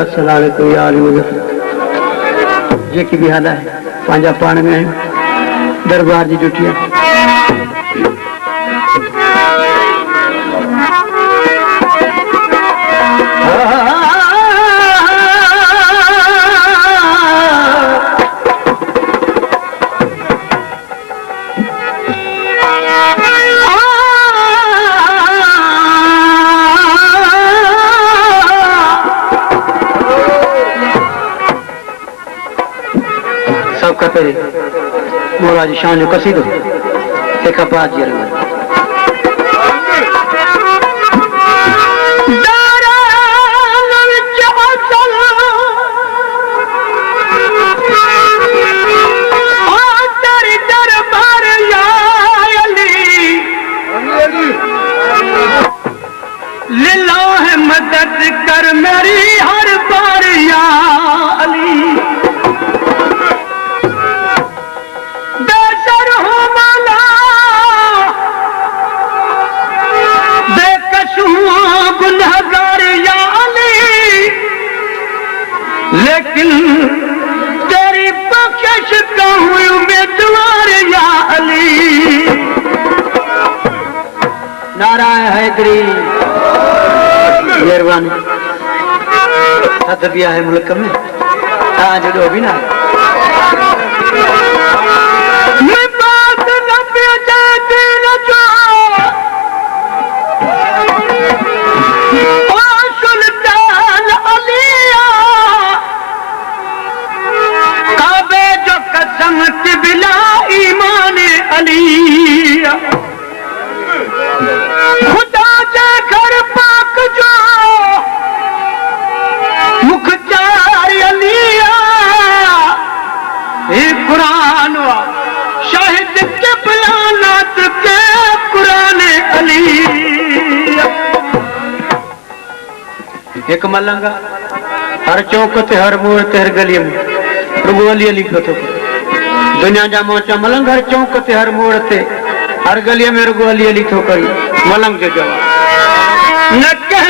या सलाह कोई आली वजह जेकी भी हाल है पांजा पाण में दरबार जी जुटिया मोरा जी शान जो कसीदो एक बात जी लीला है मदद कर मेरी हर बार या अली लेकिन तेरी बख्शिश का हुई उम्मीदवार या अली। नारायण हैदरी मेहरबानी सदबिया है मुल्क में आज जो भी ना मैं बात न जाती न बिला ईमान अली खुदा जे घर पाक जो मुख्तार अलिया ये कुरान शाहिद के बयानात के कुरान अली एक मलंगा हर चौक ते हर मोड़ ते हर गली में रुगो अली अली तो दुनिया जा मोचा मलंग हर चौक ते हर मोड़ ते हर गली में रुगो अली अली थो करी मलंग जो जवाब न कह